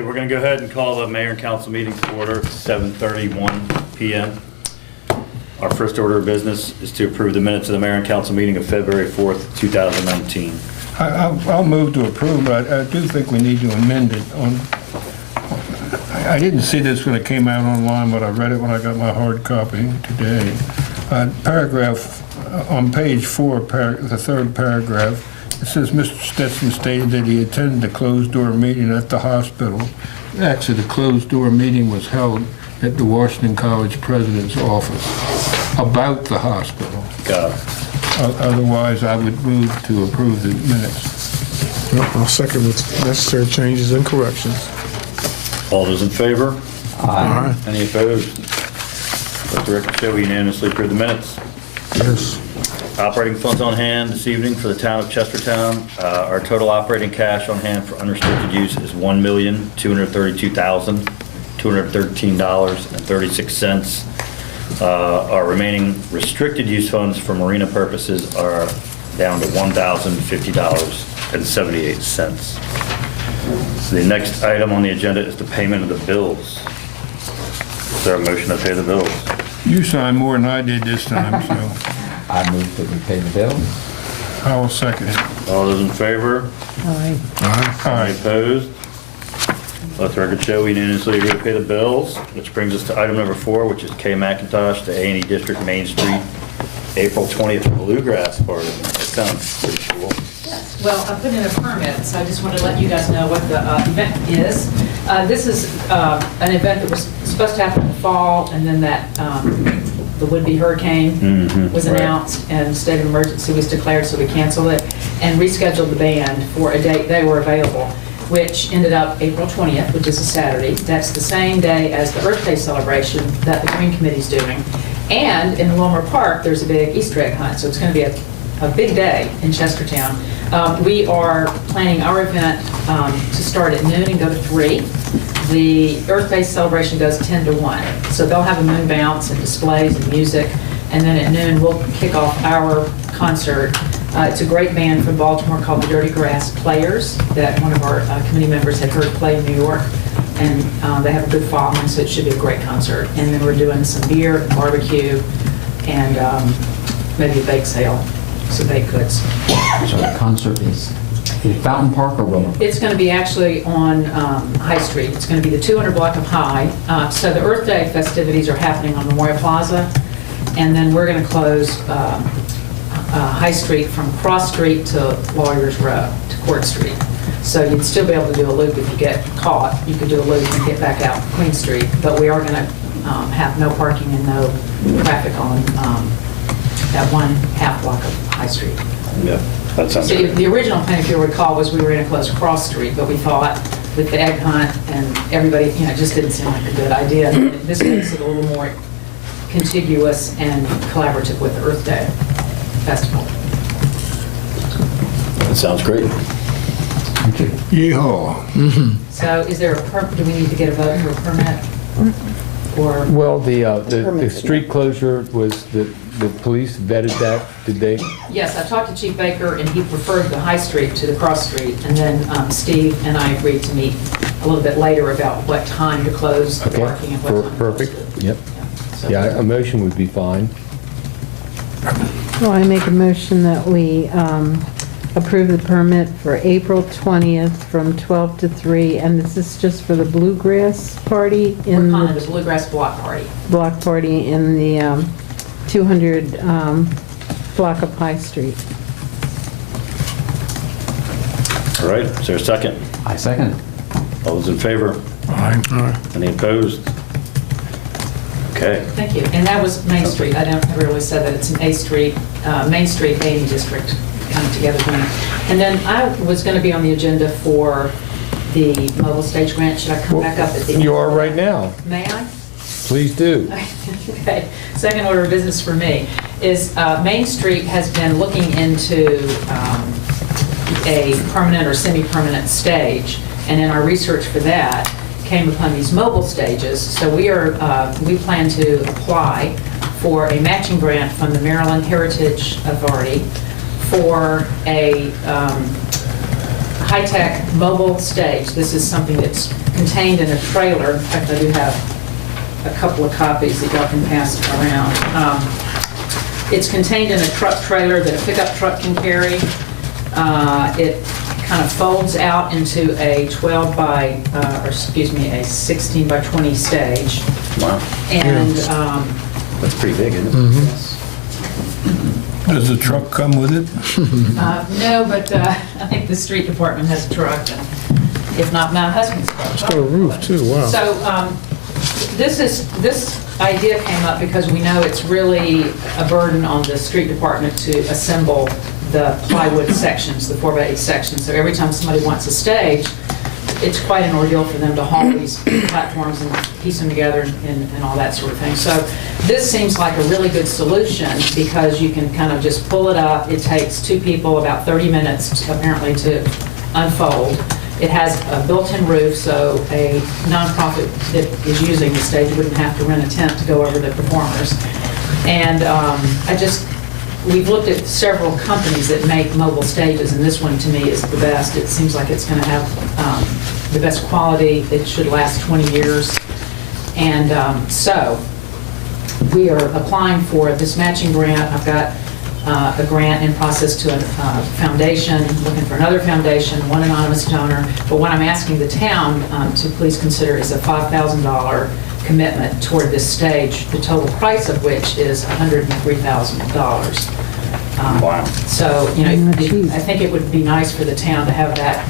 We're going to go ahead and call the mayor and council meeting to order at 7:31 p.m. Our first order of business is to approve the minutes of the mayor and council meeting of February 4th, 2019. I'll move to approve, but I do think we need to amend it. I didn't see this when it came out online, but I read it when I got my hard copy today. Paragraph on page 4, the third paragraph, it says Mr. Stetson stated that he attended a closed-door meeting at the hospital. Actually, the closed-door meeting was held at the Washington College president's office about the hospital. Got it. Otherwise, I would move to approve the minutes. I'll second with necessary changes and corrections. All those in favor? Aye. Any opposed? Let the record show we unanimously approve the minutes. Yes. Operating funds on hand this evening for the town of Chestertown. Our total operating cash on hand for unrestricted use is $1,232,213.36. Our remaining restricted use funds for marina purposes are down to $1,050.78. So the next item on the agenda is the payment of the bills. Is there a motion to pay the bills? You signed more than I did this time, so I move that we pay the bills. I will second it. All those in favor? Aye. Any opposed? Let the record show we unanimously agree to pay the bills, which brings us to item number 4, which is K. McIntosh, the A&E District Main Street, April 20th Bluegrass Party. That sounds pretty cool. Yes. Well, I put in a permit, so I just wanted to let you guys know what the event is. This is an event that was supposed to happen in the fall, and then that the would-be hurricane was announced, and state of emergency was declared, so we canceled it and rescheduled the band for a date they were available, which ended up April 20th, which is a Saturday. That's the same day as the Earth Day celebration that the Green Committee's doing. And in Wilmer Park, there's a big Easter egg hunt, so it's going to be a big day in Chestertown. We are planning our event to start at noon and go to 3. The Earth Day celebration goes 10 to 1. So they'll have a moon bounce and displays and music. And then at noon, we'll kick off our concert. It's a great band from Baltimore called the Dirty Grass Players that one of our committee members had heard play in New York. And they have a good following, so it should be a great concert. And then we're doing some beer, and barbecue, and maybe a bake sale, some baked goods. So the concert is in Fountain Park or Wilmer? It's going to be actually on High Street. It's going to be the 200 block of High. So the Earth Day festivities are happening on Memorial Plaza, and then we're going to close High Street from Cross Street to Lawyers Row to Court Street. So you'd still be able to do a loop if you get caught. You could do a loop and get back out Queen Street, but we are going to have no parking and no traffic on that one half block of High Street. Yeah, that sounds So good. the original plan, if you recall, was we were going to close Cross Street, but we thought with the egg hunt and everybody, it just didn't seem like a good idea. This makes it a little more contiguous and collaborative with the Earth Day Festival. That sounds great. Yeehaw. So is there do we need to get a vote for a permit? Or, Well, the street closure was, the police vetted that, did they? yes, I talked to Chief Baker and he preferred the High Street to the Cross Street. And then Steve and I agreed to meet a little bit later about what time to close the parking and what time to close Perfect, it. yep. So- Yeah, a motion would be fine. Well, I make a motion that we approve the permit for April 20th from 12 to 3, and this is just for the Bluegrass Party We're in calling it the the Bluegrass Block Party. block party in the 200 block of High Street. All right, is there a second? I second. All those in favor? Aye. Any opposed? Okay. Thank you. And that was Main Street. I never really said that. It's an A Street, Main Street A&E District coming together. And then I was going to be on the agenda for the mobile stage grant. Should I come back up at the end? You are right now. May I? Please do. Okay. Second order of business for me is Main Street has been looking into a permanent or semi-permanent stage. And in our research for that, came upon these mobile stages. So we plan to apply for a matching grant from the Maryland Heritage Authority for a high-tech mobile stage. This is something that's contained in a trailer. In fact, I do have a couple of copies that y'all can pass around. It's contained in a truck trailer that a pickup truck can carry. It kind of folds out into a 16 by 20 stage. Wow, And that's pretty big, isn't it? Does the truck come with it? no, but I think the street department has a truck, and if not, my husband's truck. It's got a roof too, wow. So this idea came up because we know it's really a burden on the street department to assemble the plywood sections, the 4x8 sections. So every time somebody wants a stage, it's quite an ordeal for them to haul these platforms and piece them together and all that sort of thing. So this seems like a really good solution because you can kind of just pull it up. It takes 2 people about 30 minutes apparently to unfold. It has a built-in roof, so a nonprofit that is using the stage wouldn't have to rent a tent to go over the performers. And we've looked at several companies that make mobile stages, and this one to me is the best. It seems like it's going to have the best quality. It should last 20 years. And so we are applying for this matching grant. I've got a grant in process to a foundation, looking for another foundation, one anonymous donor. But what I'm asking the town to please consider is a $5,000 commitment toward this stage, the total price of which is $103,000. Wow. So, you know, I think it would be nice for the town to have that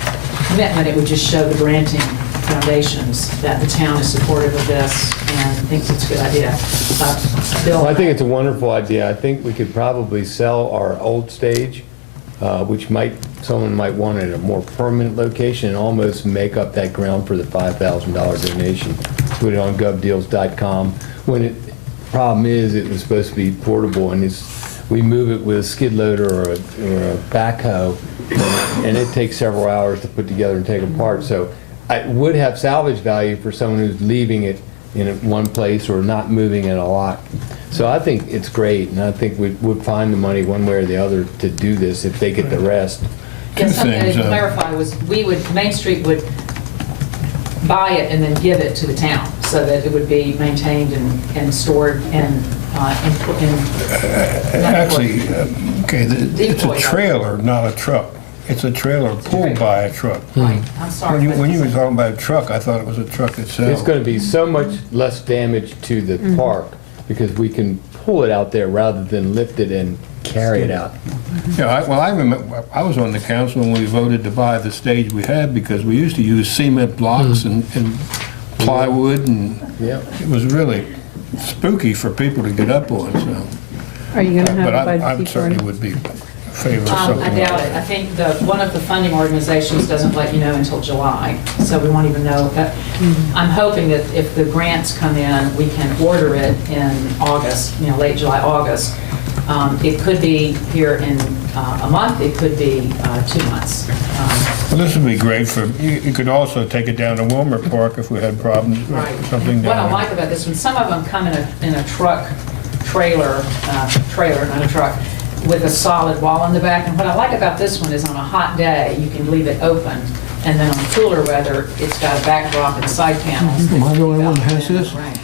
commitment. It would just show the granting foundations that the town is supportive of this and thinks it's a good idea. Bill? Well, I think it's a wonderful idea. I think we could probably sell our old stage, which someone might want at a more permanent location and almost make up that ground for the $5,000 donation. Put it on govdeals.com. Problem is, it was supposed to be portable, and we move it with a skid loader or a backhoe, and it takes several hours to put together and take apart. So it would have salvage value for someone who's leaving it in one place or not moving it a lot. So I think it's great, and I think we'd find the money one way or the other to do this if they get the rest. Yeah, something I things, didn't clarify was Main Street would buy it and then give it to the town so that it would be maintained and stored and Actually, it's a trailer, not a truck. It's a trailer pulled by a truck. Right, I'm sorry. When you were talking about a truck, I thought it was a truck itself. It's going to be so much less damage to the park because we can pull it out there rather than lift it and carry it out. Yeah, I remember, I was on the council when we voted to buy the stage we had because we used to use cement blocks and plywood, and Yeah. it was really spooky for people to get up on, so. Are you going to have But it by I the certainly party? would be in favor of something I like doubt it. I that. think one of the funding organizations doesn't let you know until July, so we won't even know. But I'm hoping that if the grants come in, we can order it in August, late July, August. It could be here in a month, it could be 2 months. Well, this would be great you could also take it down to Wilmer Park if we had problems or Right. something What I down like there. about this one, some of them come in a trailer, not a truck, with a solid wall in the back. And what I like about this one is on a hot day, you can leave it open. And then on cooler weather, it's got a backdrop and side panels. Am I the only one that has this? Right.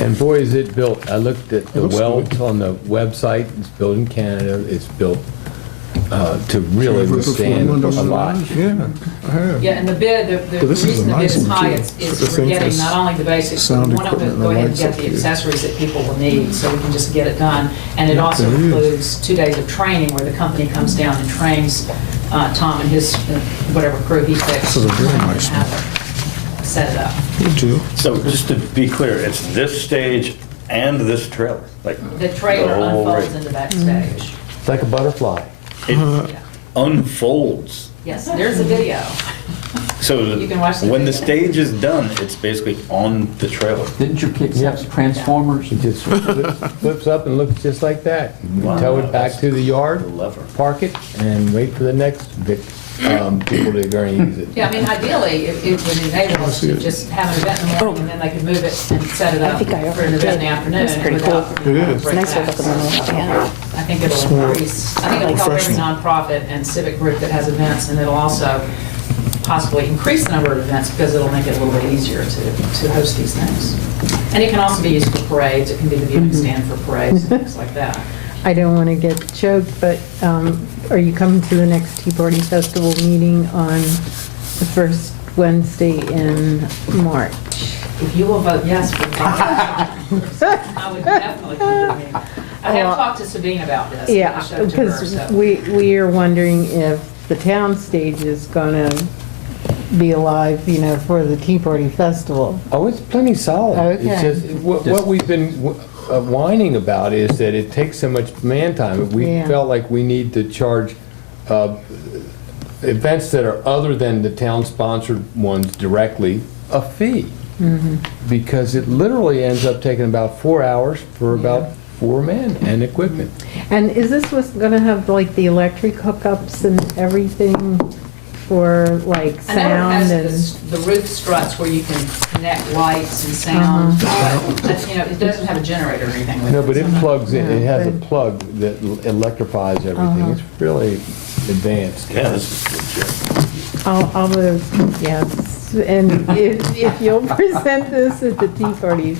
And boy, is it built. I looked at the looks welds good. on the website. It's built in Canada. It's built to really Ever withstand performed a on lot. those? Yeah, I have. Yeah, and the bid, the But this is a reason the bid nice is one, high too. is For the we're thing getting that's not only the basics, but sound we want to equipment go and ahead and lights get up the here. accessories that people will need, so we can just get it done. And it also there is. includes 2 days of training where the company comes down and trains Tom and his, whatever crew he picks. This is a very on nice how to set it up. You do. So just to be clear, it's this stage and this trailer, like The trailer the whole unfolds rig. into that stage. It's like a butterfly. It Yeah. unfolds. Yes, there's a video. So You can watch the when the video. stage is done, it's basically on the trailer. Didn't your kids have Transformers? It just flips up and looks just like that. You Wow. tow it back to the The yard, lever. park it, and wait for the next people that are going to use it. Yeah, I mean, ideally, it would enable us to just have an event in the morning, and then they could move it and set it up for an event in the afternoon. It's pretty without, cool. It is. break Nice that. work with the middle, yeah. I think it'll increase, I think it'll help every nonprofit and civic group that has events, and it'll also possibly increase the number of events because it'll make it a little bit easier to host these things. And it can also be used for parades. It can be the viewing stand for parades and things like that. I don't want to get choked, but are you coming to the next Tea Party Festival meeting on the first Wednesday in March? If you will vote yes for I would definitely come to the meeting. I have talked to Sabine about this. Yeah, I showed it to her, because so. we are wondering if the town stage is going to be alive, you know, for the Tea Party Festival. Oh, it's plenty solid. It's Okay. just, what we've been whining about is that it takes so much man time. We Yeah. felt like we need to charge events that are other than the town-sponsored ones directly a fee. Because it literally ends up taking about 4 hours for about 4 men and equipment. And is this what's going to have like the electric hookups and everything for like I know it sound has and? the roof struts where you can connect lights and sound. But, you know, it doesn't have a generator or anything with it. No, but it so- plugs in, it has a but- plug that electrifies everything. It's really advanced. Yeah, this is legit. I'll vote yes. And if you'll present this at the Tea Party,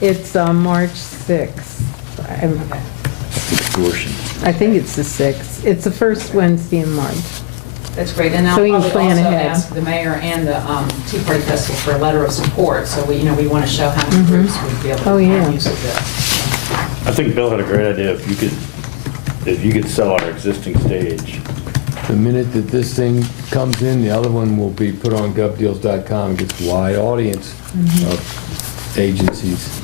it's March 6th. Extortion. I think it's the 6th. It's the first Wednesday in March. That's great, and I'll So we can probably plan also ahead. ask the mayor and the Tea Party Festival for a letter of support, so we, you know, we want to show how many groups would be able Oh, to yeah. make use of this. I think Bill had a great idea. If you could sell our existing stage. The minute that this thing comes in, the other one will be put on govdeals.com and gets a wide audience of agencies.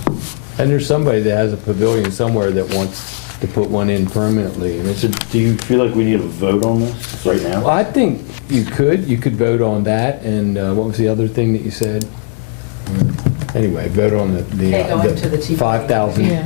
And there's somebody that has a pavilion somewhere that wants to put one in permanently. And it's So do you feel like we need a vote on this right now? Well, I think you could vote on that, and what was the other thing that you said? Anyway, vote on Okay, going to the Tea Party.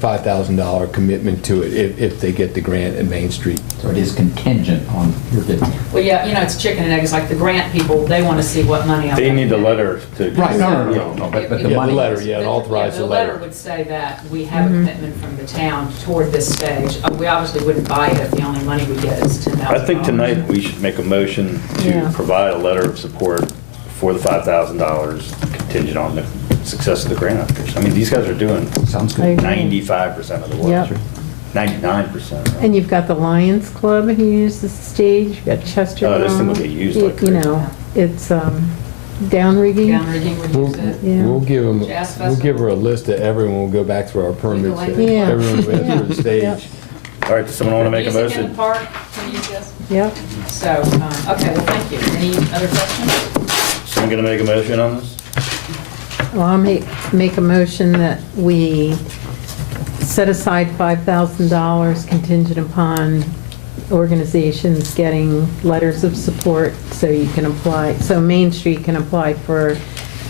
$5,000 commitment to it if they get the grant at Main Street. So it is contingent on your bid. Well, yeah, you know, it's chicken and egg. It's like the grant people, they want to see what money. I'm They gonna need the get. letter to. Right, no, but the Yeah, the money. letter, yeah, and authorize the letter. The letter would say that we have a commitment from the town toward this stage. We obviously wouldn't buy it if the only money we get is $10,000. I think tonight we should make a motion Yeah. to provide a letter of support for the $5,000 contingent on the success of the grant application. I mean, these guys are doing Sounds I good. agree. 95% of the Yep. work. 99%. right? And you've got the Lions Club who uses the stage, you've got Chestertown. Oh, this thing will get used like You crazy. know, it's down rigging. Downrigging would use it. Yeah. We'll give them, Jazz we'll give her a festival. list of everyone, we'll go back through our permits, that Yeah. everyone who has for the Yeah. stage. All right, does someone want to make a Music in motion? the park, can use this. Yep. So, okay, well, thank you. Any other questions? Someone going to make a motion on this? Well, I'll make a motion that we set aside $5,000 contingent upon organizations getting letters of support so you can apply, so Main Street can apply for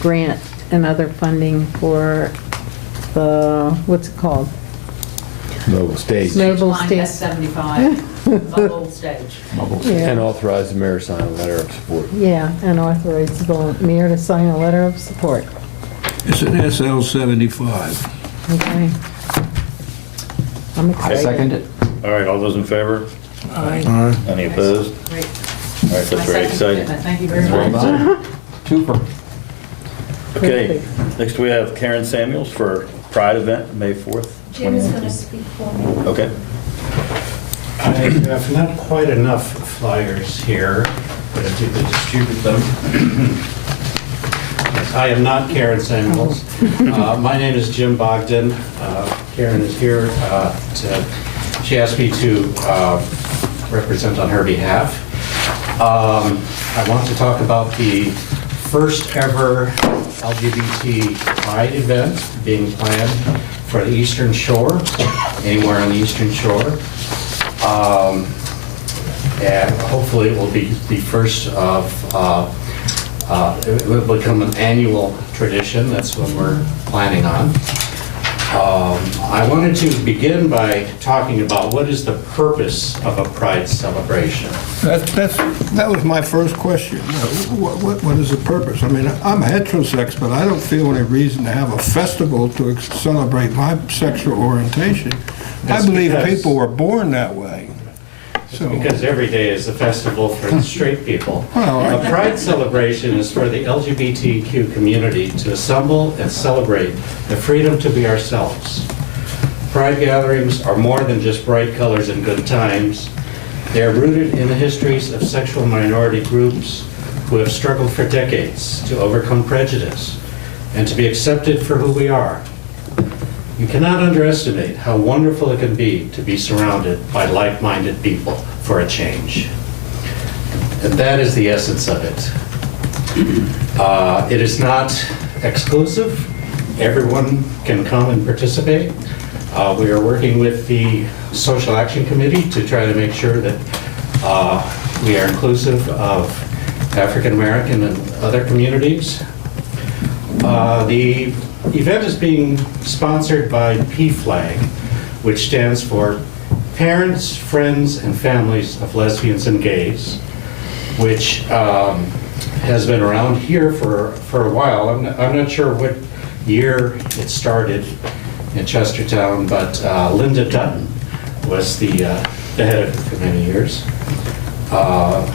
grant and other funding for the, what's it called? Mobile stage. Mobile Line stage. S75, mobile stage. Yeah. And authorize the mayor to sign a letter of support. Yeah, and authorize the mayor to sign a letter of support. It's an SL 75. Okay. I'm I excited. second it. All right, all those in favor? Aye. Any opposed? Great. All right, that's My very second exciting. commitment. Thank you very That's very much. exciting. Twofer. Okay, next we have Karen Samuels for Pride event, May 4th. Jim is going to speak for me. Okay. I have not quite enough flyers here, but if you could distribute them. Yes, I am not Karen Samuels. My name is Jim Bogdan. Karen is here. She asked me to represent on her behalf. I want to talk about the first ever LGBT Pride event being planned for the Eastern Shore, anywhere on the Eastern Shore. And hopefully it will be the first of, it will become an annual tradition. That's what we're planning on. I wanted to begin by talking about what is the purpose of a Pride celebration. That was my first question. What is the purpose? I mean, I'm heterosex, but I don't feel any reason to have a festival to celebrate my sexual orientation. That's I believe because- people were born that way. So, Because every day is a festival for straight people. Well, A Pride celebration is for the LGBTQ community to assemble and celebrate the freedom to be ourselves. Pride gatherings are more than just bright colors and good times. They are rooted in the histories of sexual minority groups who have struggled for decades to overcome prejudice and to be accepted for who we are. You cannot underestimate how wonderful it can be to be surrounded by like-minded people for a change. And that is the essence of it. It is not exclusive. Everyone can come and participate. We are working with the Social Action Committee to try to make sure that we are inclusive of African American and other communities. The event is being sponsored by PFLAG, which stands for Parents, Friends, and Families of Lesbians and Gays, which has been around here for a while. I'm not sure what year it started in Chestertown, but Linda Dutton was the head of it for many years.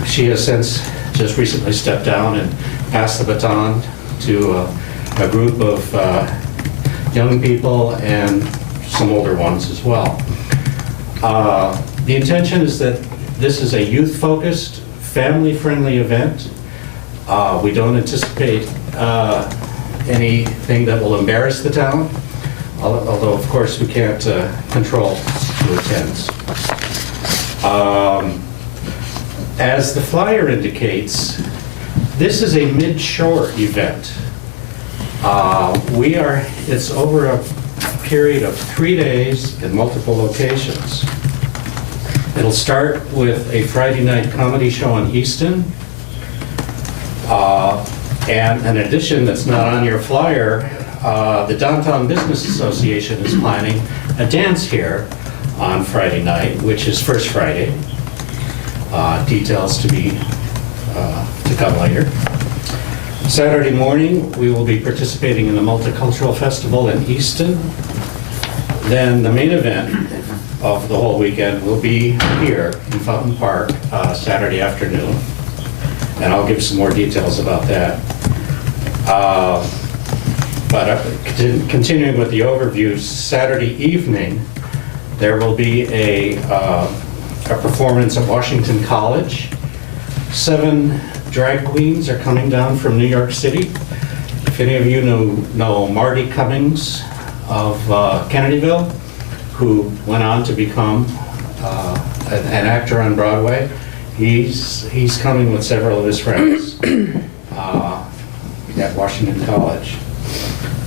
She has since just recently stepped down and passed the baton to a group of young people and some older ones as well. The intention is that this is a youth-focused, family-friendly event. We don't anticipate anything that will embarrass the town, although of course we can't control who attends. As the flyer indicates, this is a mid-shore event. It's over a period of 3 days in multiple locations. It'll start with a Friday night comedy show in Easton. And an addition that's not on your flyer, the Downtown Business Association is planning a dance here on Friday night, which is First Friday. Details to come later. Saturday morning, we will be participating in the Multicultural Festival in Easton. Then the main event of the whole weekend will be here in Fountain Park Saturday afternoon. And I'll give some more details about that. But continuing with the overview, Saturday evening, there will be a performance at Washington College. 7 drag queens are coming down from New York City. If any of you know Marty Cummings of Kennedyville, who went on to become an actor on Broadway, he's coming with several of his friends at Washington College.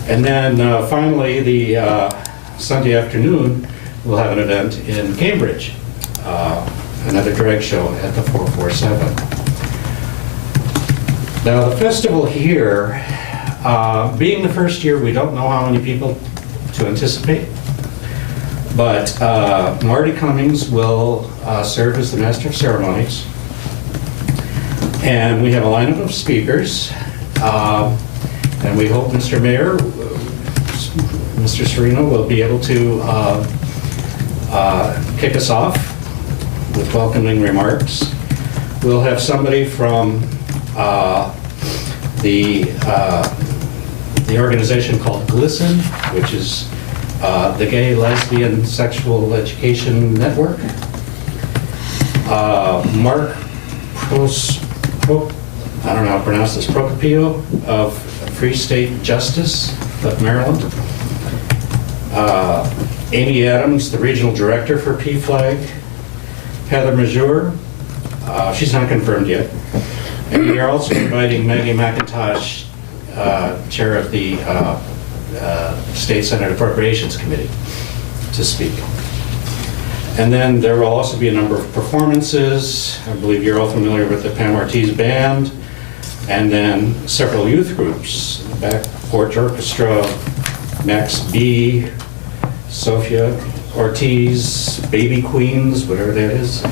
And then finally, the Sunday afternoon, we'll have an event in Cambridge, another drag show at the 447. Now, the festival here, being the first year, we don't know how many people to anticipate, but Marty Cummings will serve as the Master of Ceremonies. And we have a lineup of speakers, and we hope Mr. Mayor, Mr. Serino, will be able to kick us off with welcoming remarks. We'll have somebody from the organization called GLSEN, which is the Gay Lesbian Sexual Education Network. Mark I don't know how to pronounce this, Procopio of Free State Justice of Maryland. Amy Adams, the regional director for PFLAG. Heather Mazur, she's not confirmed yet. And we are also inviting Maggie McIntosh, chair of the State Senate Appropriations Committee, to speak. And then there will also be a number of performances. I believe you're all familiar with the Pam Ortiz Band, and then several youth groups, Back Porch Orchestra, Max B, Sophia Ortiz, Baby Queens, whatever that is,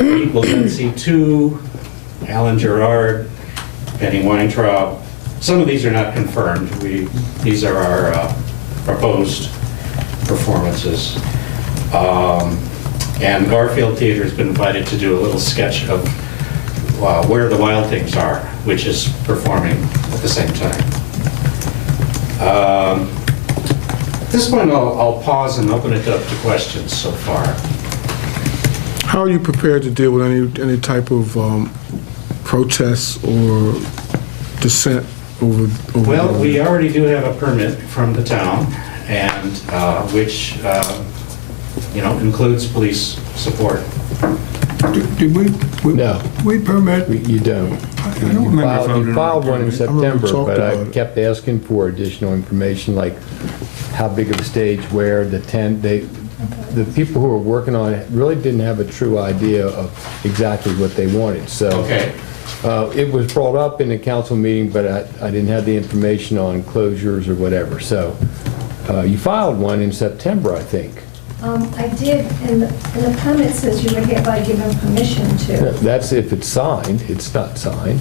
Equal Density 2, Alan Gerard, Penny Weintraub. Some of these are not confirmed. These are our proposed performances. And Garfield Theater has been invited to do a little sketch of Where the Wild Things Are, which is performing at the same time. At this point, I'll pause and open it up to questions so far. How are you prepared to deal with any type of protests or dissent over? Well, we already do have a permit from the town, and which includes police support. Did we? No. We permit? You don't. I don't remember voting on You filed one in it. September, talked but I about it. kept asking for additional information, like how big of a stage, where, the tent. The people who were working on it really didn't have a true idea of exactly what they wanted. So Okay. it was brought up in the council meeting, but I didn't have the information on closures or whatever. So you filed one in September, I think. I did, and the permit says you were hereby given permission to. That's if it's signed. It's not signed.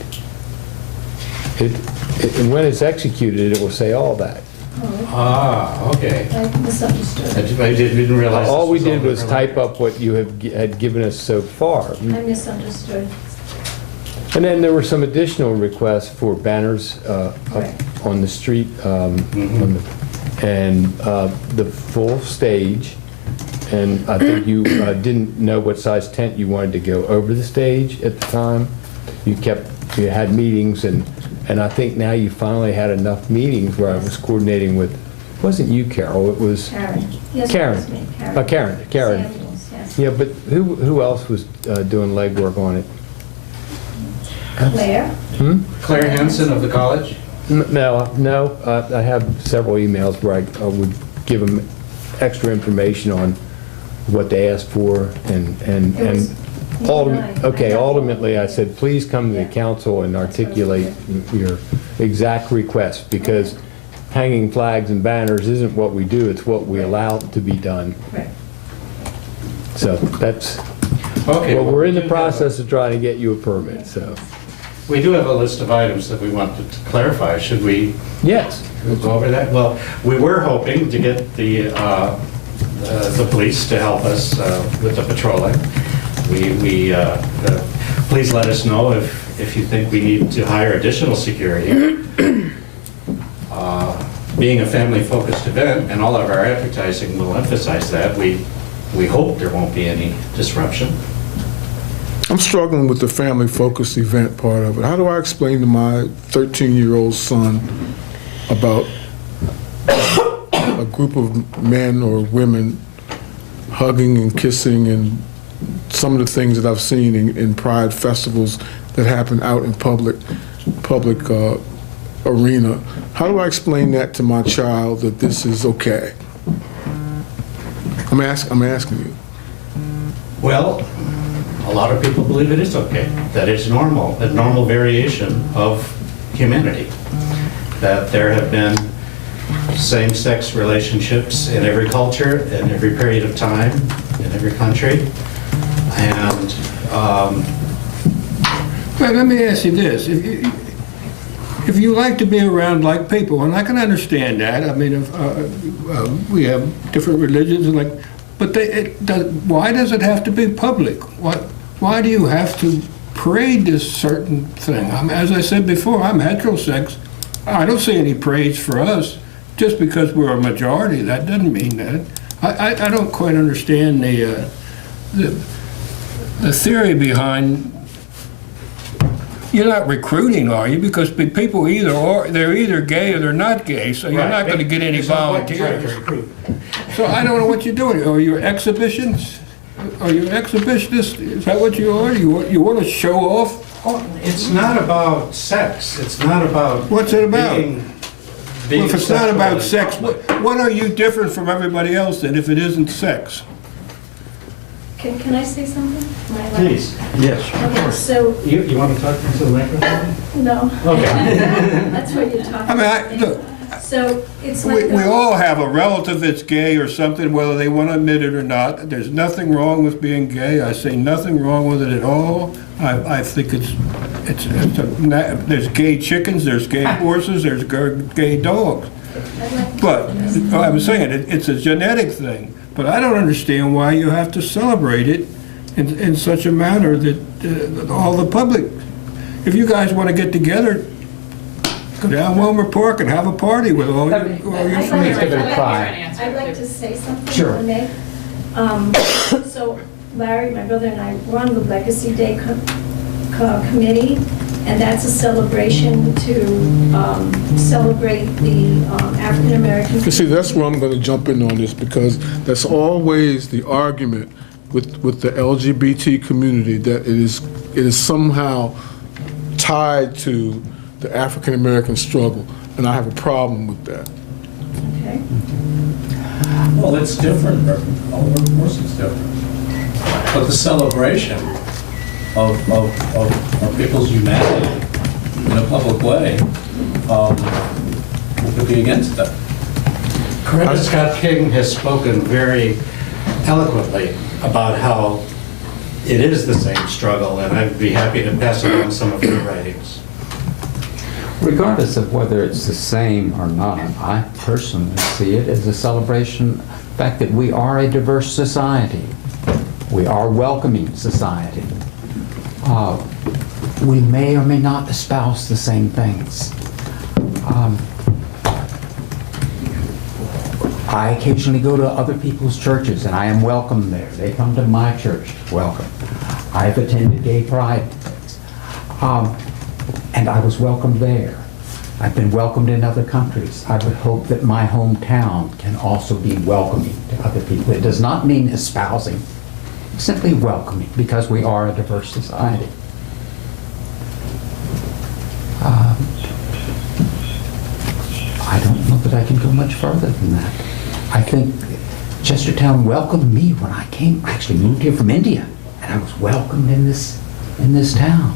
And when it's executed, it will say all that. Ah, okay. I misunderstood. I didn't realize. All we this did on the was type up what you had given us so far. I misunderstood. And then there were some additional requests for banners up Right. on the street, and the full stage. And I think you didn't know what size tent you wanted to go over the stage at the time. You had meetings, and I think now you finally had enough meetings where I was coordinating with, it wasn't you, Carol, it was Karen. Yes, it Karen. was me, Karen. Samuels, yes. Yeah, but who else was doing legwork on it? Claire? Claire Hansen of the college? No, I have several emails where I would give them extra information on what they asked for, and It was ultimately I said, please come to the council and articulate your exact request, because hanging flags and banners isn't what we do, it's what we allow to be done. Right. So that's, Okay. well, we're in the we do have process of trying to get you a permit, so, We do have a list of items that we want to clarify. Should we yes. go over that? Well, we were hoping to get the police to help us with the patrolling. Please let us know if you think we need to hire additional security. Being a family-focused event, and all of our advertising will emphasize that, we hope there won't be any disruption. I'm struggling with the family-focused event part of it. How do I explain to my 13-year-old son about a group of men or women hugging and kissing and some of the things that I've seen in pride festivals that happen out in public arena? How do I explain that to my child that this is okay? I'm asking you. Well, a lot of people believe it is okay, that it's normal, a normal variation of humanity, that there have been same-sex relationships in every culture, in every period of time, in every country, and Well, let me ask you this. If you like to be around like people, and I can understand that, I mean, we have different religions, and but why does it have to be public? Why do you have to parade this certain thing? I mean, as I said before, I'm heterosex. I don't see any parades for us. Just because we're a majority, that doesn't mean that. I don't quite understand the theory behind. You're not recruiting, are you? Because people they're either gay or they're not gay, so you're not going to get any volunteers. So I don't know what you're doing. Are you exhibitions? Are you exhibitionists? Is that what you are? You want to show off? Oh, it's not about sex. It's not about. What's it about? Being Well, if it's not sexual about in sex, public. what are you different from everybody else then if it isn't sex? Can I say something? Am I allowed? Please. Yes. Okay, so, You want to talk into the microphone? no. Okay. That's what you're talking I mean, about. look, So it's like. We all have a relative that's gay or something, whether they want to admit it or not. There's nothing wrong with being gay. I say nothing wrong with it at all. I think there's gay chickens, there's gay horses, there's gay dogs. But I'm saying it's a genetic thing. But I don't understand why you have to celebrate it in such a manner that all the public, if you guys want to get together, go down Wilmer Park and have a party with all your friends. Give it a try. I'd like to say something, Sure. if I may. So Larry, my brother, and I run the Legacy Day committee, and that's a celebration to celebrate the African American. You see, that's where I'm going to jump in on this, because that's always the argument with the LGBT community, that it is somehow tied to the African American struggle, and I have a problem with that. Okay. Well, it's different. Of course it's different. But the celebration of people's humanity in a public way would be against that. Coretta Scott King has spoken very eloquently about how it is the same struggle, and I'd be happy to pass along some of her writings. Regardless of whether it's the same or not, I personally see it as a celebration, the fact that we are a diverse society. We are a welcoming society. We may or may not espouse the same things. I occasionally go to other people's churches, and I am welcome there. They come to my church, welcome. I've attended gay pride things, and I was welcomed there. I've been welcomed in other countries. I would hope that my hometown can also be welcoming to other people. It does not mean espousing, simply welcoming, because we are a diverse society. I don't know that I can go much further than that. I think Chestertown welcomed me when I came. I actually moved here from India, and I was welcomed in this town.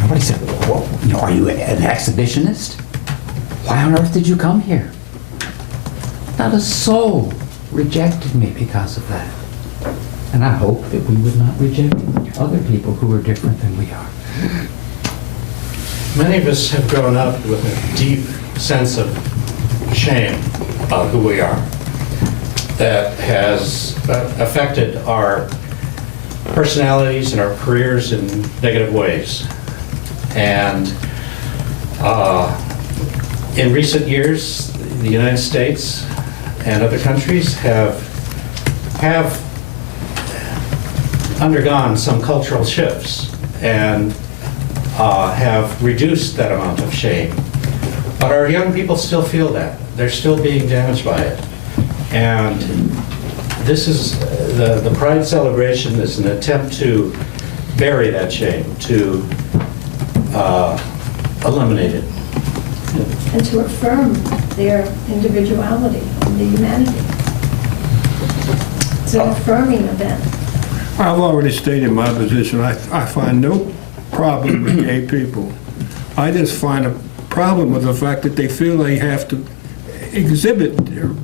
Nobody said, well, are you an exhibitionist? Why on earth did you come here? Not a soul rejected me because of that. And I hope that we would not reject other people who are different than we are. Many of us have grown up with a deep sense of shame about who we are that has affected our personalities and our careers in negative ways. And in recent years, the United States and other countries have undergone some cultural shifts and have reduced that amount of shame. But our young people still feel that. They're still being damaged by it. And this is, the Pride celebration is an attempt to bury that shame, to eliminate it. And to affirm their individuality and their humanity. It's an affirming event. I've already stated my position. I find no problem with gay people. I just find a problem with the fact that they feel they have to exhibit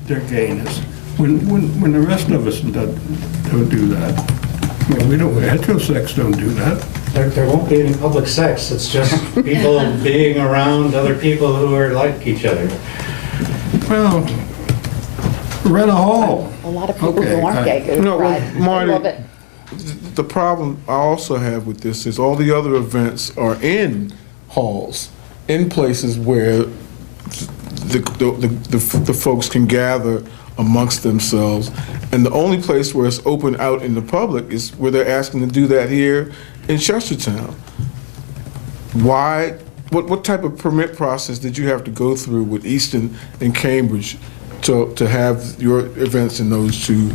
their gayness when the rest of us don't do that. I mean, heterosex don't do that. There won't be any public sex. It's just people being around other people who are like each other. Well, rent a hall. A lot of people Okay, who aren't gay go to No, well, Pride. They Marty, love it. the problem I also have with this is all the other events are in halls, in places where the folks can gather amongst themselves, and the only place where it's open out in the public is where they're asking to do that here in Chestertown. Why? What type of permit process did you have to go through with Easton and Cambridge to have your events in those two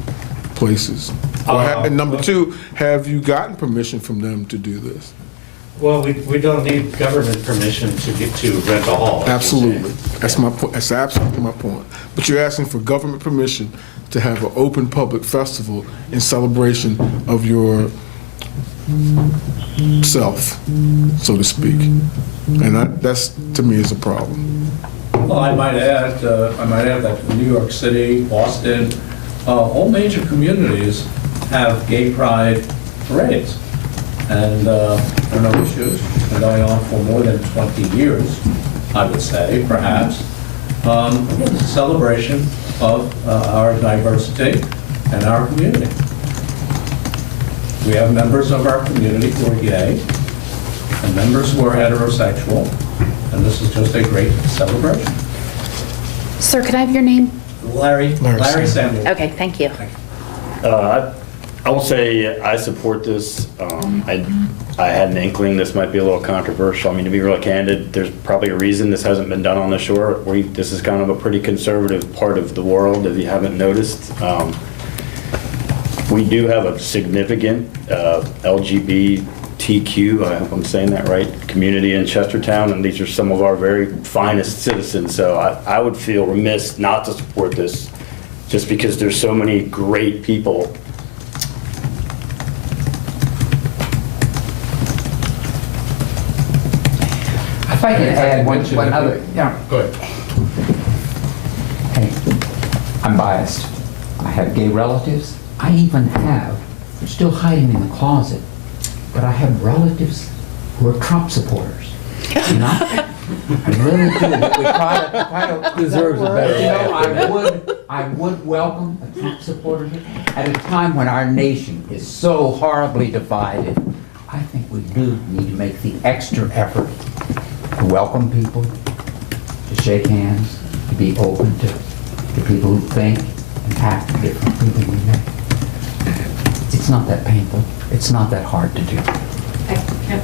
places? And number two, have you gotten permission from them to do this? Well, we don't need government permission to get to rent a hall. Absolutely. That's my point. That's absolutely my point. But you're asking for government permission to have an open public festival in celebration of your self, so to speak. And that's, to me, is a problem. Well, I might add that New York City, Boston, all major communities have gay pride parades. And there are no issues. It's been going on for more than 20 years, I would say, perhaps. It's a celebration of our diversity and our community. We have members of our community who are gay and members who are heterosexual, and this is just a great celebration. Sir, could I have your name? Larry Samuel. Okay, thank you. I will say I support this. I had an inkling this might be a little controversial. I mean, to be real candid, there's probably a reason this hasn't been done on the shore. This is kind of a pretty conservative part of the world, if you haven't noticed. We do have a significant LGBTQ, I hope I'm saying that right, community in Chestertown, and these are some of our very finest citizens. So I would feel remiss not to support this, just because there's so many great people. If I could add one other, yeah. Go ahead. Hey, I'm biased. I have gay relatives. I even have, they're still hiding in the closet, but I have relatives who are Trump supporters. You know? I really do. We try to Deserves a better you know, way. I would welcome a Trump supporter at a time when our nation is so horribly divided. I think we do need to make the extra effort to welcome people, to shake hands, to be open to people who think and act differently than we do. It's not that painful. It's not that hard to do.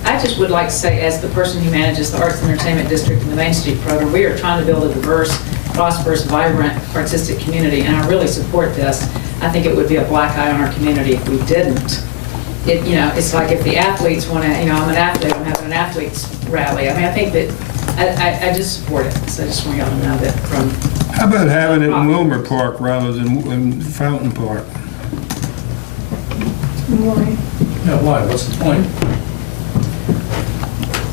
I just would like to say, as the person who manages the Arts and Entertainment District in the Main Street program, we are trying to build a diverse, prosperous, vibrant, artistic community, and I really support this. I think it would be a black eye on our community if we didn't. It's like if the athletes want to, I'm an athlete, I'm having an athletes rally. I mean, I think that I just support it. So I just want y'all to know that from. How about having it in Wilmer Park rather than in Fountain Park? Why? Yeah, why? What's the point?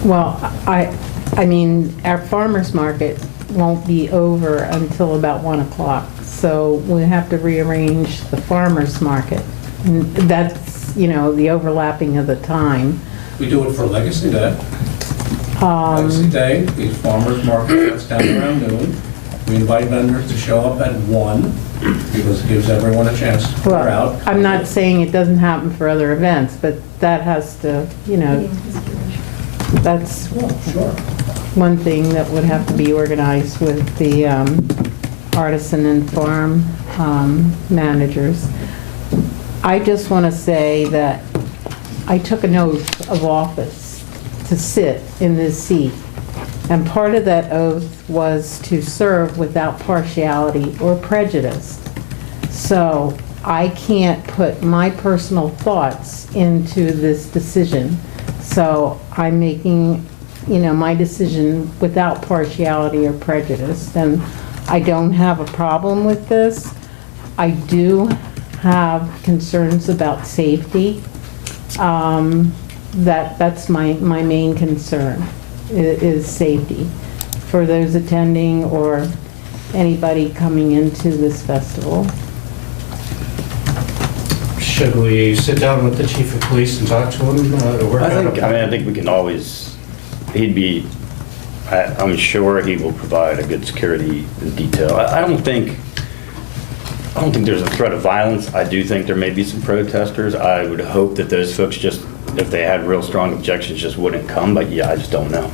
Well, I mean, our farmer's market won't be over until about 1 o'clock, so we have to rearrange the farmer's market. And that's, the overlapping of the time. We do it for Legacy Day. Legacy Day, the farmer's market shuts down around noon. We invite vendors to show up at 1 because it gives everyone a chance to clear out. Well, I'm not saying it doesn't happen for other events, but that has to, that's Sure. one thing that would have to be organized with the artisan and farm managers. I just want to say that I took an oath of office to sit in this seat. And part of that oath was to serve without partiality or prejudice. So I can't put my personal thoughts into this decision. So I'm making, my decision without partiality or prejudice. And I don't have a problem with this. I do have concerns about safety. That's my main concern, is safety for those attending or anybody coming into this festival. Should we sit down with the chief of police and talk to him? I think we can always, I'm sure he will provide a good security detail. I don't think there's a threat of violence. I do think there may be some protesters. I would hope that those folks just, if they had real strong objections, just wouldn't come, but yeah, I just don't know.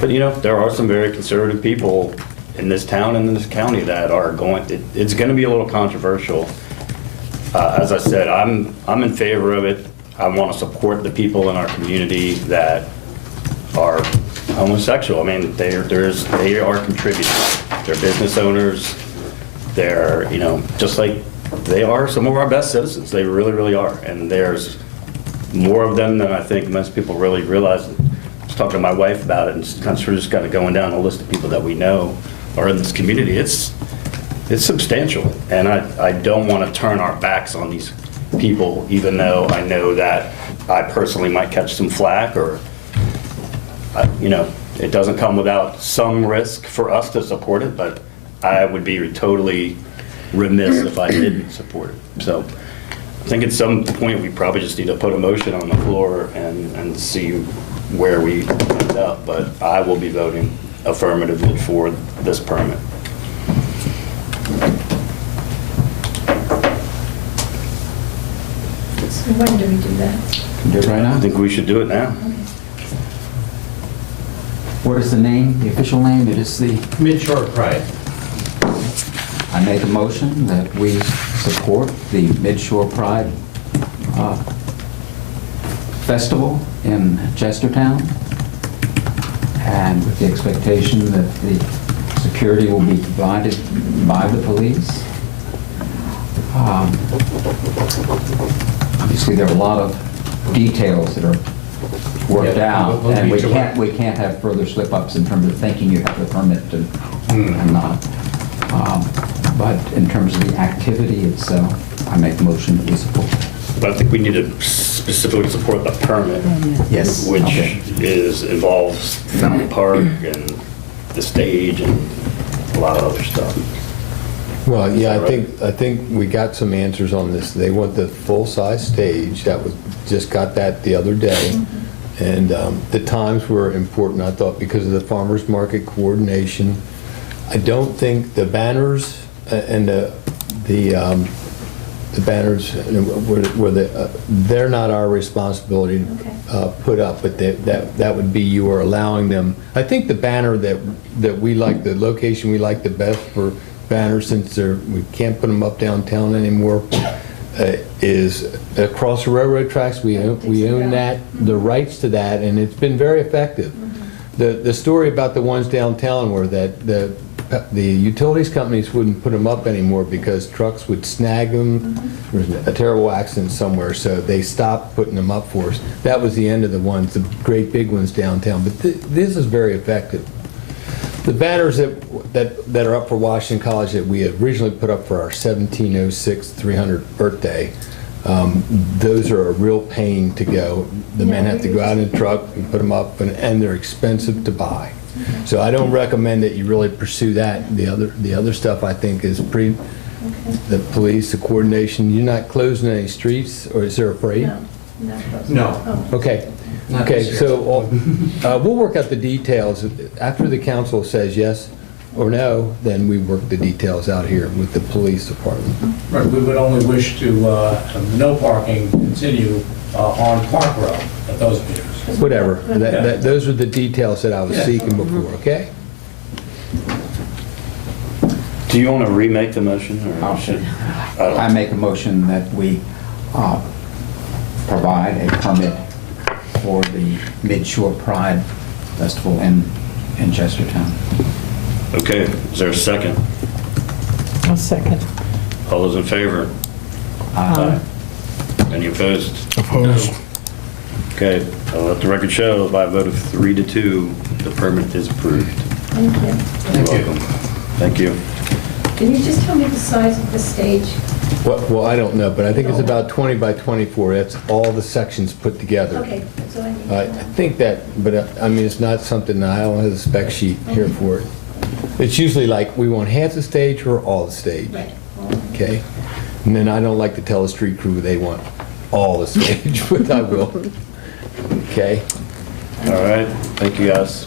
But there are some very conservative people in this town and in this county that are it's going to be a little controversial. As I said, I'm in favor of it. I want to support the people in our community that are homosexual. I mean, they are contributors. They're business owners. They're, just like they are some of our best citizens. They really, really are. And there's more of them than I think most people really realize. I was talking to my wife about it, and just kind of going down the list of people that we know are in this community. It's substantial, and I don't want to turn our backs on these people, even though I know that I personally might catch some flack or it doesn't come without some risk for us to support it, but I would be totally remiss if I didn't support it. So I think at some point, we probably just need to put a motion on the floor and see where we end up, but I will be voting affirmatively for this permit. So when do we do that? Can do it right I now. think we should do it now. What is the name, the official name? It is the, Mid-shore pride. I make a motion that we support the Midshore Pride Festival in Chestertown, and with the expectation that the security will be provided by the police. Obviously, there are a lot of details that are worked Yeah, out, we'll and need to we can't have further slip-ups in terms of thinking you have the permit and not. But in terms of the activity itself, I make a motion that we support. But I think we need to specifically support the permit. Yes. Which Okay. involves Fountain Park and the stage and a lot of other stuff. Well, yeah, Is that right? I think we got some answers on this. They want the full-size stage. Just got that the other day. And the times were important, I thought, because of the farmer's market coordination. I don't think the banners and the banners they're not our responsibility to put up, but that would be you are allowing them. I think the banner that we like, the location we like the best for banners, since we can't put them up downtown anymore, is across the railroad tracks. We own that, the rights to that, and it's been very effective. The story about the ones downtown were that the utilities companies wouldn't put them up anymore because trucks would snag them. There was a terrible accident somewhere, so they stopped putting them up for us. That was the end of the ones, the great big ones downtown. But this is very effective. The banners that are up for Washington College that we originally put up for our 1706 300th birthday, those are a real pain to go. The men have to go out in a truck and put them up, and they're expensive to buy. So I don't recommend that you really pursue that. The other stuff I think is the police, the coordination. You're not closing any streets, or is there a parade? No, not close. No. Oh. Okay. Not Okay, this year. so we'll work out the details. After the council says yes or no, then we work the details out here with the police department. Right, we would only wish to, no parking continue on Park Road at those meters. Whatever. Those are the details that I was Yeah. seeking before, okay? Do you want to remake the motion? Or I'll should- I make a motion that we provide a permit for the Midshore Pride Festival in Chestertown. Okay, is there a second? I'll second. All those in favor? Any opposed? Opposed? Okay, I'll let the record show by a vote of 3-2, the permit is approved. Thank you. You're welcome. Thank you. Can you just tell me the size of the stage? Well, I don't know, but I think it's about 20 by 24. That's all the sections put together. Okay, that's all I need I to know. think that, but I mean, it's not something, I don't have a spec sheet here for it. It's usually like, we want half the stage or all the stage, Right. okay? And then I don't like to tell the street crew they want all the stage, but I will, okay? All right, thank you, guys.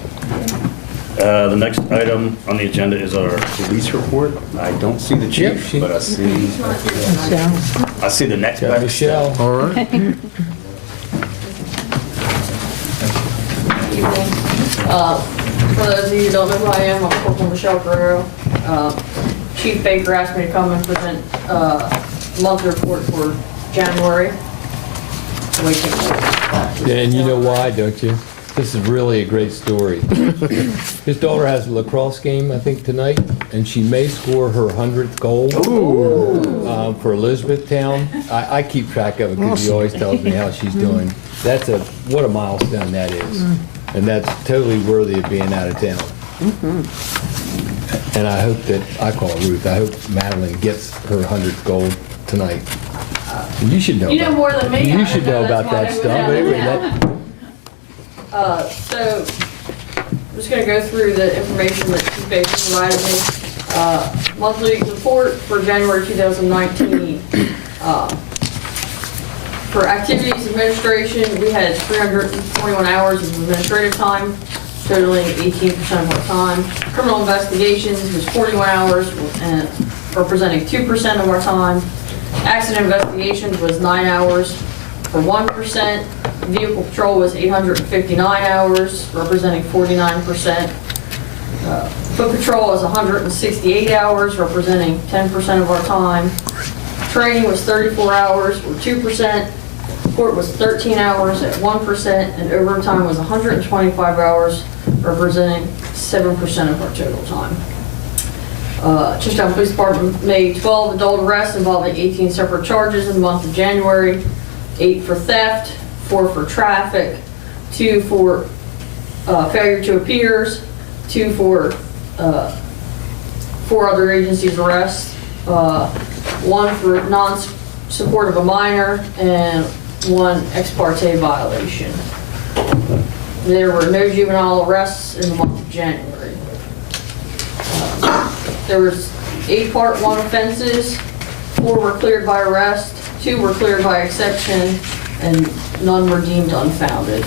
The next item on the agenda is our police report. I don't see the Yep, chief, she- but I see the next Got best. Michelle. All right. For those of you who don't know who I am, I'm Corporal Michelle Guerrero. Chief Baker asked me to come and present monthly report for January. Yeah, and you know why, don't you? This is really a great story. His daughter has a lacrosse game, I think, tonight, and she may score her 100th goal for Elizabethtown. I keep track of it because he always tells me how she's doing. What a milestone that is. And that's totally worthy of being out of town. And I hope that, I call her Ruth, I hope Madeline gets her 100th goal tonight. And you should know You know about- more than me. You I should don't know know, about that's that why I stuff. went Anyway, down. So I'm just gonna go through the information that Chief Baker provided me. Monthly report for January 2019. For activities administration, we had 321 hours of administrative time, totaling 18% of our time. Criminal investigations was 41 hours, and representing 2% of our time. Accident investigations was 9 hours for 1%. Vehicle patrol was 859 hours, representing 49%. Foot patrol was 168 hours, representing 10% of our time. Training was 34 hours, or 2%. Court was 13 hours at 1%, and overtime was 125 hours, representing 7% of our total time. Chestertown Police Department made 12 adult arrests involving 18 separate charges in the month of January, 8 for theft, 4 for traffic, 2 for failure to appears, 2 for 4 other agencies' arrests, 1 for non-support of a minor, and 1 ex parte violation. There were no juvenile arrests in the month of January. There was 8 Part 1 offenses, 4 were cleared by arrest, 2 were cleared by exception, and none were deemed unfounded.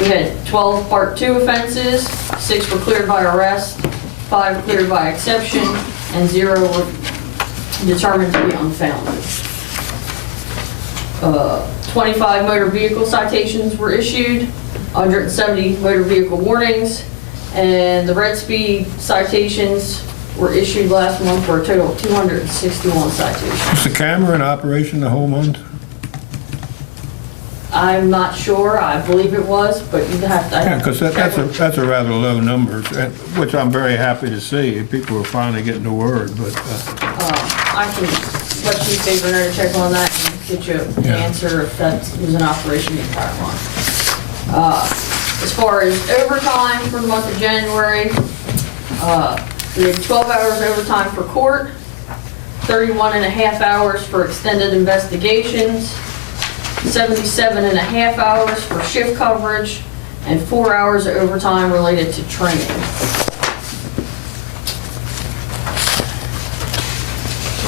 We had 12 Part 2 offenses, 6 were cleared by arrest, 5 cleared by exception, and 0 were determined to be unfounded. 25 motor vehicle citations were issued, 170 motor vehicle warnings, and the red speed citations were issued last month for a total of 261 citations. Was the camera in operation the whole month? I'm not sure, I believe it was, but you'd have to. Yeah, because that's a rather low number, which I'm very happy to see. People are finally getting the word, but... I can let Chief Baker know to check on that and get you an answer if that was in operation the entire month. As far as overtime for the month of January, we had 12 hours overtime for court, 31 and a half hours for extended investigations, 77 and a half hours for shift coverage, and 4 hours of overtime related to training.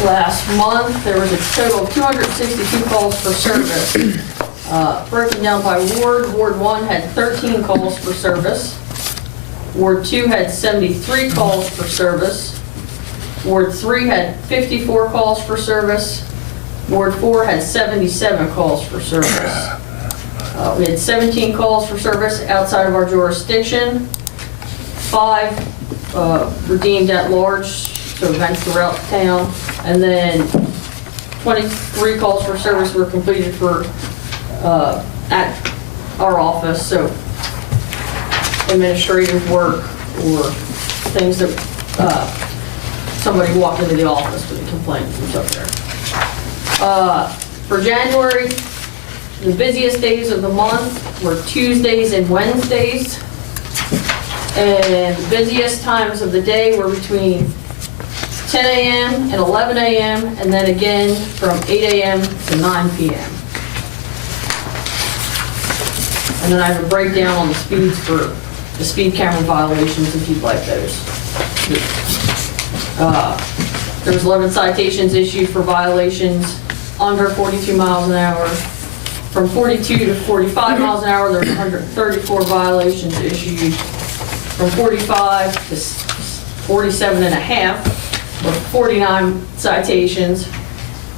Last month, there was a total of 262 calls for service. Broken down by ward, Ward 1 had 13 calls for service. Ward 2 had 73 calls for service. Ward 3 had 54 calls for service. Ward 4 had 77 calls for service. We had 17 calls for service outside of our jurisdiction. 5 were deemed at large, so events throughout town. And then 23 calls for service were completed for at our office, so administrative work or things that somebody walked into the office with a complaint and stuff there. For January, the busiest days of the month were Tuesdays and Wednesdays. And the busiest times of the day were between 10 a.m. and 11 a.m. and then again from 8 a.m. to 9 p.m. And then I have a breakdown on the speeds for the speed camera violations if you'd like those. There was 11 citations issued for violations under 42 miles an hour. From 42 to 45 miles an hour, there were 134 violations issued. From 45 to 47 and a half, or 49 citations.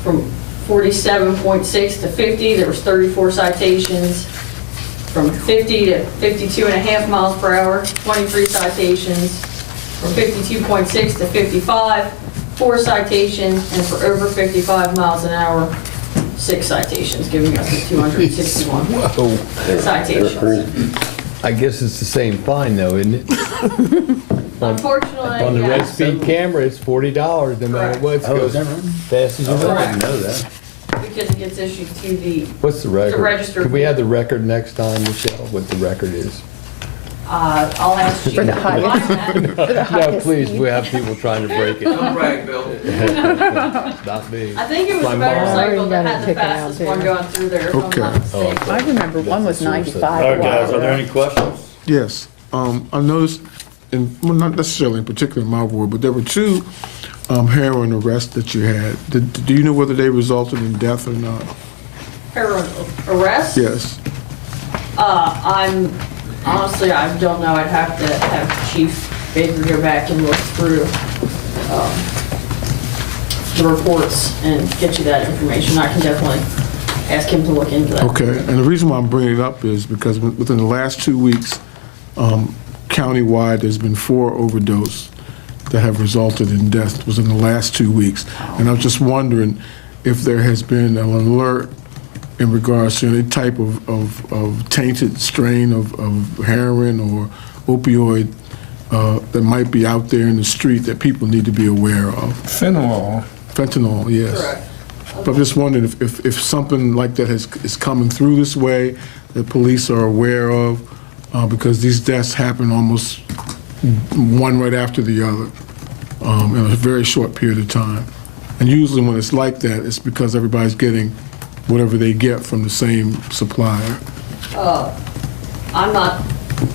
From 47.6 to 50, there was 34 citations. From 50 to 52 and a half miles per hour, 23 citations. From 52.6 to 55, 4 citations, and for over 55 miles an hour, 6 citations, giving us the 261 citations. I guess it's the same fine though, isn't it? Unfortunately, On the red yes. speed camera, it's $40 no matter what. It goes fast as you I want. didn't know that. Because it gets issued to the, What's the record? registered- Can we have the record next time, Michelle, what the record is? I'll ask you. For the to highest. provide that. No, please, we have people trying to break it. Don't brag, Bill. Not me. I think it was My the mom. motorcycle that Already had the got it fastest taken out one there. going through there, if I'm Okay. not mistaken. I remember one was 95. All right, guys, are there any questions? Yes. I noticed, well, not necessarily in particular in my ward, but there were two heroin arrests that you had. Do you know whether they resulted in death or not? Heroin arrest? Yes. I'm, honestly, I don't know. I'd have to have Chief Baker go back and look through the reports and get you that information. I can definitely ask him to look into that. Okay, and the reason why I'm bringing it up is because within the last 2 weeks, countywide, there's been 4 overdose that have resulted in death within the last 2 weeks. And I'm just wondering if there has been an alert in regards to any type of tainted strain of heroin or opioid that might be out there in the street that people need to be aware of. Fentanyl. Fentanyl, yes. Correct. But I'm just wondering if something like that is coming through this way that police are aware of, because these deaths happen almost one right after the other in a very short period of time. And usually when it's like that, it's because everybody's getting whatever they get from the same supplier. I'm not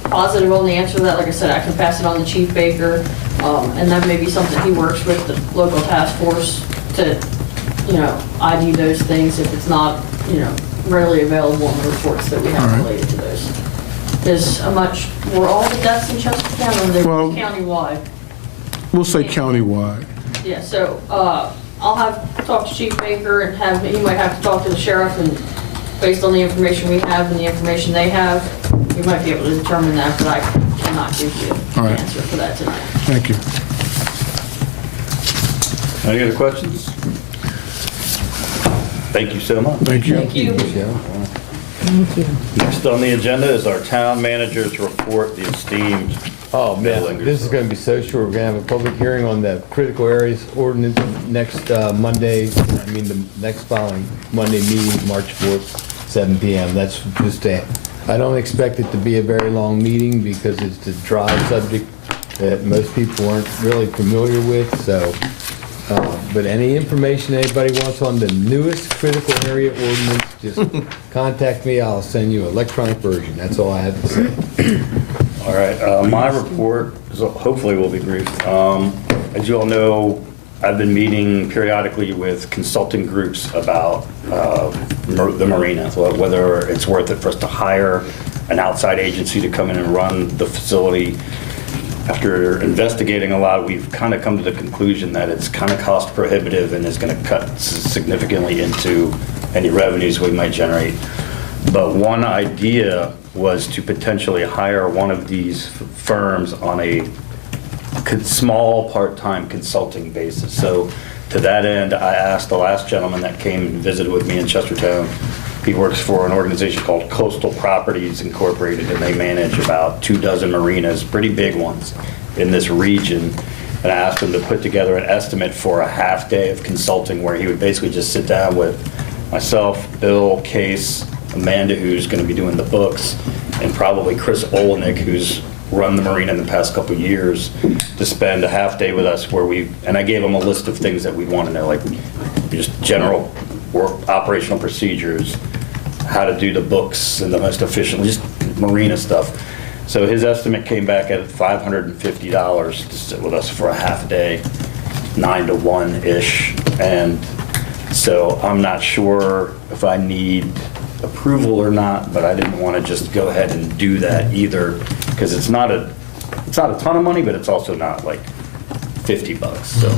positive on the answer to that. Like I said, I can pass it on to Chief Baker, and that may be something he works with the local task force to, ID those things if it's not, readily available in the reports that we have All right. related to those. Is were all the deaths in Chestertown, or were they countywide? We'll say countywide. Yeah, so I'll talk to Chief Baker and he might have to talk to the sheriff, and based on the information we have and the information they have, we might be able to determine that, but I cannot give you All an right. answer for that tonight. Thank you. Any other questions? Thank you so much. Thank you. Thank you. Thank you. Next on the agenda is our town manager's report, the esteemed. Oh, Bill man, Ingersoll. this is gonna be so short. We're gonna have a public hearing on the critical areas ordinance next Monday, the next following Monday meeting, March 4th, 7 PM. That's just I don't expect it to be a very long meeting because it's a dry subject that most people aren't really familiar with, so. But any information anybody wants on the newest critical area ordinance, just contact me. I'll send you an electronic version. That's all I have to say. All right, my report hopefully will be brief. As you all know, I've been meeting periodically with consulting groups about the marina, whether it's worth it for us to hire an outside agency to come in and run the facility. After investigating a lot, we've kind of come to the conclusion that it's kind of cost prohibitive and is going to cut significantly into any revenues we might generate. But one idea was to potentially hire one of these firms on a small part-time consulting basis. So to that end, I asked the last gentleman that came and visited with me in Chestertown. He works for an organization called Coastal Properties Incorporated, and they manage about 24 marinas, pretty big ones, in this region. And I asked him to put together an estimate for a half day of consulting where he would basically just sit down with myself, Bill, Case, Amanda, who's going to be doing the books, and probably Chris Olenek, who's run the marina in the past couple of years, to spend a half day with us and I gave him a list of things that we want to know, like just general operational procedures, how to do the books and the most efficient, just marina stuff. So his estimate came back at $550 to sit with us for a half day, 9 to 1-ish. And so I'm not sure if I need approval or not, but I didn't want to just go ahead and do that either, because it's not a ton of money, but it's also not like $50. So.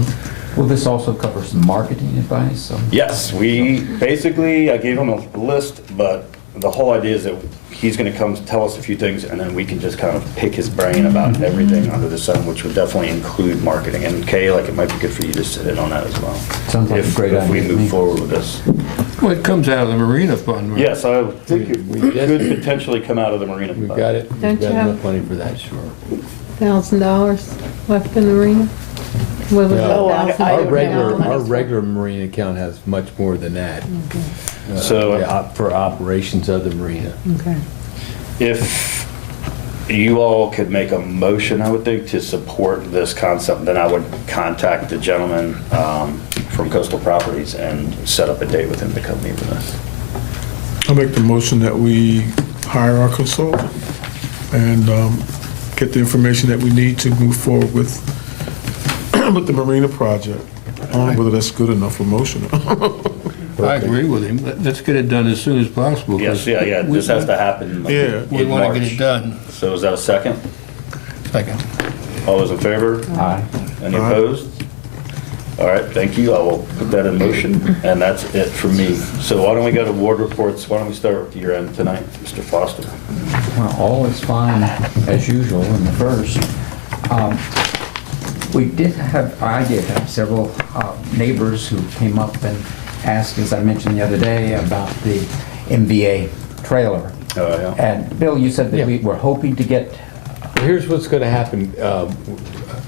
Will this also cover some marketing advice? Yes, I gave him a list, but the whole idea is that he's going to come tell us a few things, and then we can just kind of pick his brain about everything under the sun, which would definitely include marketing. And Kay, it might be good for you to sit in on that as well. Sounds like a great if we idea to move me. forward with this. Well, it comes out of the Marina Fund, right? Yes, I think it could potentially come out of the marina. We've got it. We've Don't got you have- enough money for that, sure. $1,000 left in the marina? What was it, No, $1,000? Our regular marine account has much more than that. So- For operations of the marina. Okay. If you all could make a motion, I would think, to support this concept, then I would contact the gentleman from Coastal Properties and set up a date with him to come meet with us. I'll make the motion that we hire our consultant and get the information that we need to move forward with, with the Marina project. I don't know whether that's good enough for motion. I agree with him. Let's get it done as soon as possible. 'cause Yes, yeah, we- this has to happen Yeah. We in want to get March. it done. So is that a second? Second. All those in favor? Aye. Any opposed? All right, thank you. I will put that in motion, and that's it for me. So why don't we go to ward reports? Why don't we start with your end tonight, Mr. Foster? Well, all is fine as usual in the first. I did have several neighbors who came up and asked, as I mentioned the other day, about the MVA trailer. Oh, yeah. And Bill, you said that we were hoping to get, Here's what's going to happen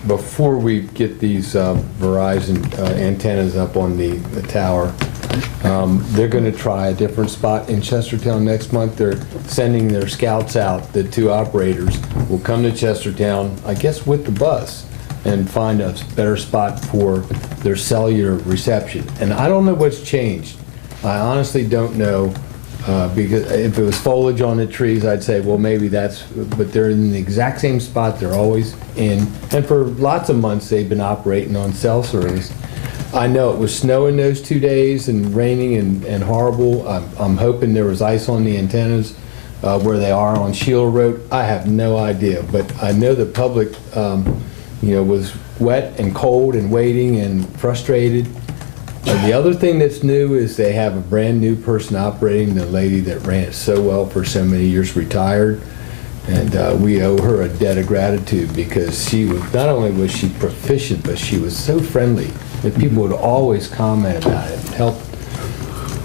before we get these Verizon antennas up on the tower. They're going to try a different spot in Chestertown next month. They're sending their scouts out. The two operators will come to Chestertown, I guess with the bus, and find a better spot for their cellular reception. And I don't know what's changed. I honestly don't know. Because if it was foliage on the trees, I'd say, well, maybe that's, but they're in the exact same spot they're always in. And for lots of months, they've been operating on cell service. I know it was snowing those 2 days and raining and horrible. I'm hoping there was ice on the antennas where they are on Shield Road. I have no idea, but I know the public, was wet and cold and waiting and frustrated. The other thing that's new is they have a brand-new person operating, the lady that ran it so well for so many years retired. And we owe her a debt of gratitude because she was, not only was she proficient, but she was so friendly that people would always comment about it, help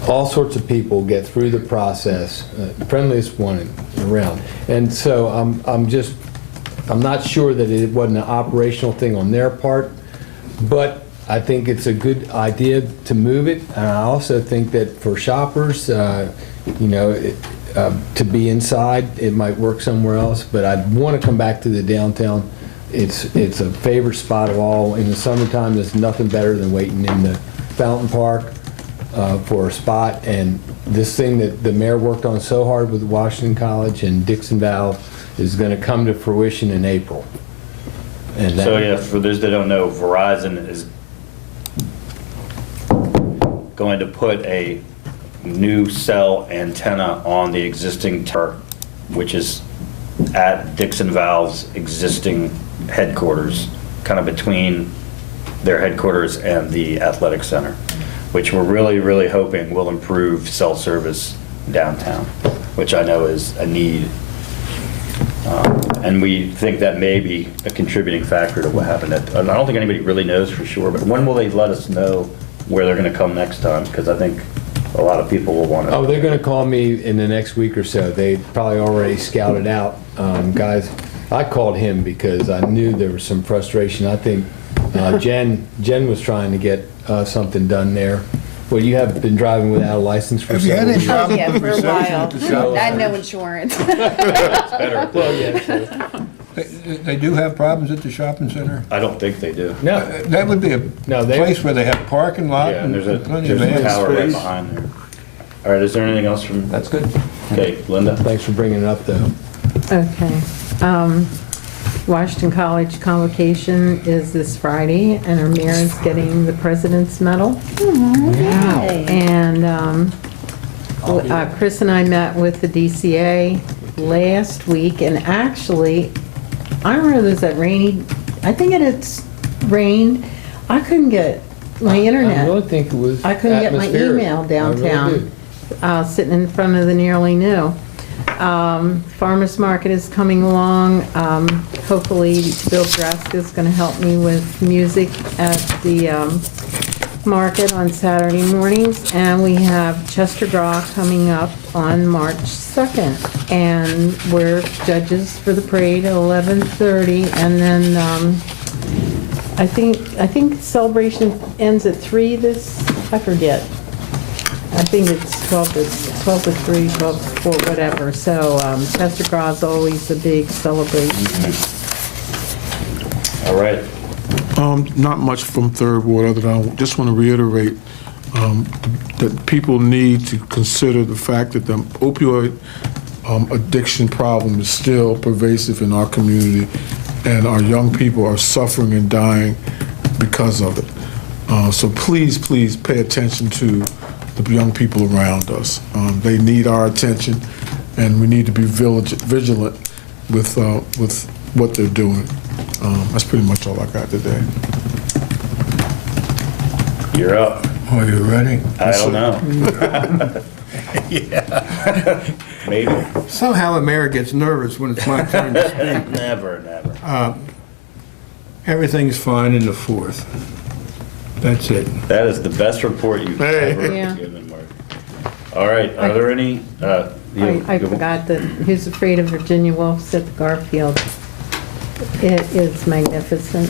all sorts of people get through the process, friendliest one around. And so I'm not sure that it wasn't an operational thing on their part, but I think it's a good idea to move it. And I also think that for shoppers, to be inside, it might work somewhere else. But I'd want to come back to the downtown. It's a favorite spot of all. In the summertime, there's nothing better than waiting in the Fountain Park for a spot. And this thing that the mayor worked on so hard with Washington College and Dixon Valve is going to come to fruition in April. And So yeah, for those that don't know, Verizon is going to put a new cell antenna on the existing tower, which is at Dixon Valve's existing headquarters, kind of between their headquarters and the athletic center, which we're really, really hoping will improve cell service downtown, which I know is a need. And we think that may be a contributing factor to what happened. I don't think anybody really knows for sure, but when will they let us know where they're going to come next time? Because I think a lot of people will want to. Oh, they're going to call me in the next week or so. They probably already scouted out guys. I called him because I knew there was some frustration. I think Jen was trying to get something done there. Well, you have been driving without a license for Have you had several any years. problem Yeah, with for a reception while. at the shop? I had no insurance. Better. Well, yeah, so- They do have problems at the shopping center? I don't think they do. No, That would be a No, they- place where they have parking lot Yeah, and and there's plenty of a ample tower right space. behind there. All right, is there anything else from? that's good. Okay, Linda? thanks for bringing it up, though. Okay. Washington College convocation is this Friday, and our mayor is getting the President's Medal. And Chris and I met with the DCA last week, and actually, I don't know, there's that rainy, I think it's rained. I couldn't get my internet. I really think it was I couldn't get my atmospheric. email I really downtown, do. sitting in front of the Nearly New. Farmers Market is coming along. Hopefully Bill Draska is going to help me with music at the market on Saturday mornings. And we have Chester Draw coming up on March 2nd. And we're judges for the parade at 11:30. And then I think celebration ends at 3 I forget. I think it's 12 to 3, 12 to 4, whatever. So Chester Draw is always a big celebration. All right. Not much from Third Ward, other than I just want to reiterate that people need to consider the fact that the opioid addiction problem is still pervasive in our community, and our young people are suffering and dying because of it. So please, please pay attention to the young people around us. They need our attention, and we need to be vigilant with what they're doing. That's pretty much all I got today. You're up. Are you ready? I don't know. Maybe. Somehow the mayor gets nervous when it's my turn to speak. Never, never. Everything's fine in the 4th. That's it. That is the best report you've ever Yeah. given, Mark. All right, are there any? I forgot that Who's Afraid of Virginia Woolf at the Garfield. It is magnificent.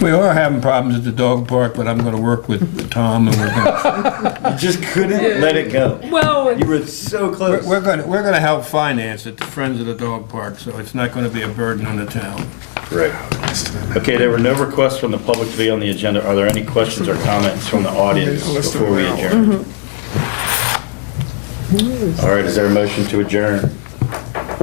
We are having problems at the dog park, but I'm going to work with Tom, and we're going to You just couldn't let it go. Well, You were so close. we're going to help finance it, the Friends of the Dog Park, so it's not going to be a burden on the town. Right. Okay, there were no requests from the public to be on the agenda. Are there any questions or comments from the audience before we adjourn? All right, is there a motion to adjourn?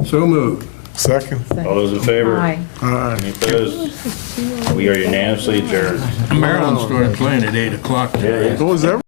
So moved. Second? All those in favor? Aye. Any opposed? We are unanimously adjourned. Maryland started playing at 8 o'clock today. Yeah, What was that?